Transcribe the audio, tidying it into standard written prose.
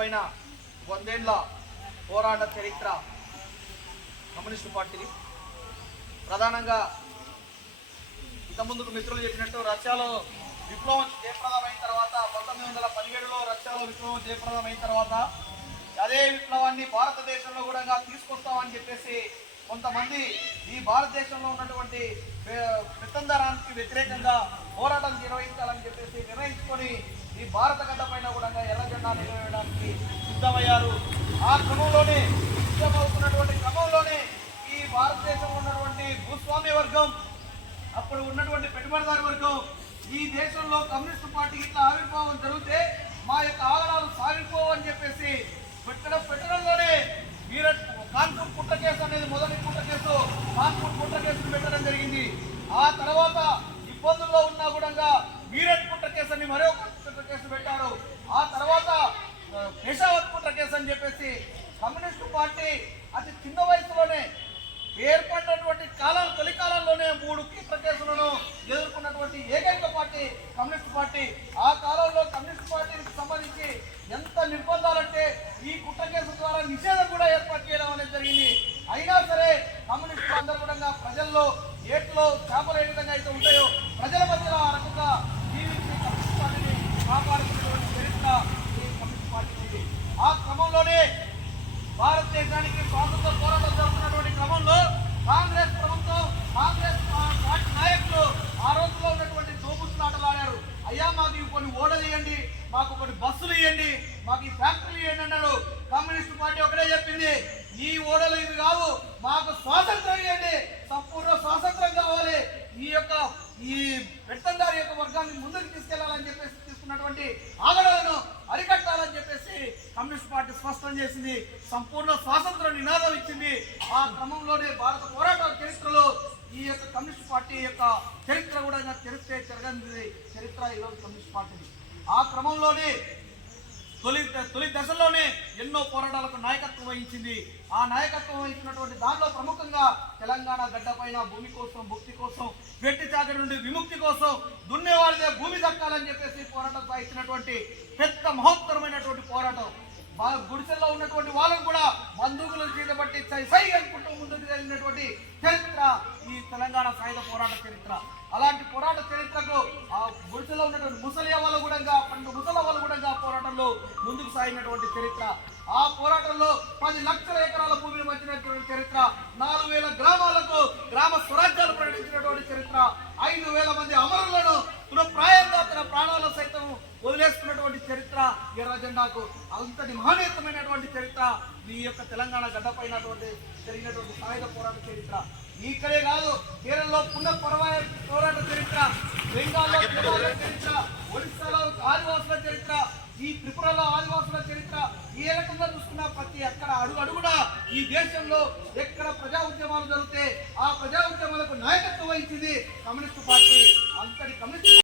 గడ్డపైన 100 ఏళ్ల పోరాట చరిత్ర కమ్యూనిస్టు పార్టీది. ప్రధానంగా ఇంతకుముందుకు మిత్రులు చెప్పినట్టు రష్యాలో విప్లవం జయప్రదమైన తర్వాత 1917లో రష్యాలో విప్లవం జయప్రదమైన తర్వాత అదే విప్లవాన్ని భారతదేశంలో కూడా తీసుకొస్తామని చెప్పేసి కొంతమంది ఈ భారతదేశంలో ఉన్నటువంటి పెత్తందరానికి వ్యతిరేకంగా పోరాటం నిర్వహించాలని చెప్పేసి నిర్ణయించుకొని ఈ భారత గడ్డ పైన కూడా ఎర్ర జెండా నిర్వహించడానికి సిద్ధమయ్యారు. ఆ క్రమంలోనే సిద్ధమవుతున్నటువంటి క్రమంలోనే ఈ భారతదేశంలో ఉన్నటువంటి భూస్వామ్య వర్గం, అప్పుడు ఉన్నటువంటి పెట్టుబడిదారు వర్గం ఈ దేశంలో కమ్యూనిస్టు పార్టీ ఇట్లా ఆవిర్భావం జరిగితే మా యొక్క ఆగడాలు సాగిపోవని చెప్పేసి పెట్టడంలోనే కాన్పూర్ కుట్ర కేసు అనేది మొదటి కుట్ర కేసు, కాన్పూర్ కుట్ర కేసును పెట్టడం జరిగింది. ఆ తర్వాత ఇబ్బందుల్లో ఉన్నా కూడా మీరట్ కుట్ర కేసు అని మరో కుట్ర కేసు పెట్టారు. ఆ తర్వాత పెషావత్ కుట్ర కేసు అని చెప్పేసి కమ్యూనిస్టు పార్టీ అతి చిన్న వయసులోనే ఏర్పడినటువంటి తొలి కాలంలోనే 3 కుట్ర కేసులను ఎదుర్కొన్నటువంటి ఏకైక పార్టీ కమ్యూనిస్టు పార్టీ. ఆ కాలంలో కమ్యూనిస్టు పార్టీకి సంబంధించి ఎంత నిర్బంధాలంటే ఈ కుట్ర కేసు ద్వారా నిషేధం కూడా ఏర్పాటు చేయడం అనేది జరిగింది. అయినా సరే కమ్యూనిస్టులు అందరూ కూడా ప్రజల్లో ఏట్లో చేపలు ఏ విధంగా అయితే ఉంటాయో ప్రజల మధ్యలో ఆ రకంగా జీవించి కమ్యూనిస్ట్ పార్టీని కాపాడుతున్నటువంటి చరిత్ర ఈ కమ్యూనిస్ట్ పార్టీ. ఆ క్రమంలోనే భారతదేశానికి స్వాతంత్ర పోరాటం జరుగుతున్నటువంటి క్రమంలో కాంగ్రెస్ ప్రభుత్వం, కాంగ్రెస్ పార్టీ నాయకులు ఆ రోజుల్లో ఉన్నటువంటి దోబుట్లాటలు ఆడారు. అయ్యా మాకు కొన్ని ఓడలు ఇవ్వండి, మాకు కొన్ని బస్సులు ఇవ్వండి, మాకు ఈ ఫ్యాక్టరీలు ఇవ్వండి అన్నాడు. కమ్యూనిస్ట్ పార్టీ ఒకటే చెప్పింది, ఈ ఓడలు ఇవి కావు, మాకు స్వాతంత్రం ఇవ్వండి, సంపూర్ణ స్వాతంత్రం కావాలి, ఈ పెత్తందారి యొక్క వర్గాన్ని ముందుకు తీసుకెళ్లాలని చెప్పేసి తీసుకున్నటువంటి ఆగడాలను అరికట్టాలని చెప్పేసి కమ్యూనిస్ట్ పార్టీ స్పష్టం చేసింది. సంపూర్ణ స్వాతంత్ర నినాదం ఇచ్చింది. ఆ క్రమంలోనే భారత పోరాటాల చరిత్రలో ఈ యొక్క కమ్యూనిస్ట్ పార్టీ యొక్క చరిత్ర కూడా తిరగని చరిత్ర ఈరోజు కమ్యూనిస్ట్ పార్టీది. ఆ క్రమంలోనే తొలి దశలోనే ఎన్నో పోరాటాలకు నాయకత్వం వహించింది. ఆ నాయకత్వం వహించినటువంటి దానిలో ప్రముఖంగా తెలంగాణ గడ్డపైన భూమి కోసం, భుక్తి కోసం, వెట్టి చాకరి నుండి విముక్తి కోసం, దున్నేవాళ్ళదే భూమి దక్కాలని చెప్పేసి పోరాటం సాగించినటువంటి పెద్ద మహోత్తరమైనటువంటి పోరాటం. గుడిసెల్లో ఉన్నటువంటి వాళ్ళని కూడా బంధువులు చేతబట్టి సై అనుకుంటూ ముందుకు జరిగినటువంటి చరిత్ర ఈ తెలంగాణ సాయుధ పోరాట చరిత్ర. అలాంటి పోరాట చరిత్రకు ఆ గుడిసెలో ఉన్నటువంటి ముసలి వాళ్ళు కూడా 12 ముసల వాళ్ళు కూడా పోరాటంలో ముందుకు సాగినటువంటి చరిత్ర. ఆ పోరాటంలో 10 లక్షల ఎకరాల భూమిని పంచినటువంటి చరిత్ర, 4000 గ్రామాలకు గ్రామ స్వరాజ్యాలు ప్రకటించినటువంటి చరిత్ర, 5000 మంది అమరులను పునఃప్రాయంగా తన ప్రాణాలను సైతం వదిలేసుకున్నటువంటి చరిత్ర ఎర్ర జెండాకు. అంతటి మహనీయతమైనటువంటి చరిత్ర ఈ యొక్క తెలంగాణ గడ్డపైన జరిగినటువంటి సాయుధ పోరాట చరిత్ర. ఇక్కడే కాదు, కేరళలో పోరాట చరిత్ర, బెంగాల్లో చరిత్ర, ఒడిశాలో ఆదివాసుల చరిత్ర, ఈ త్రిపురలో ఆదివాసుల చరిత్ర. ఏ రకంగా చూసుకున్నా ప్రతి ఎక్కడ అడుగునా ఈ దేశంలో ఎక్కడ ప్రజా ఉద్యమాలు జరిగితే ఆ ప్రజా ఉద్యమాలకు నాయకత్వం వహించింది కమ్యూనిస్టు పార్టీ. అంతటి కమ్యూనిస్ట్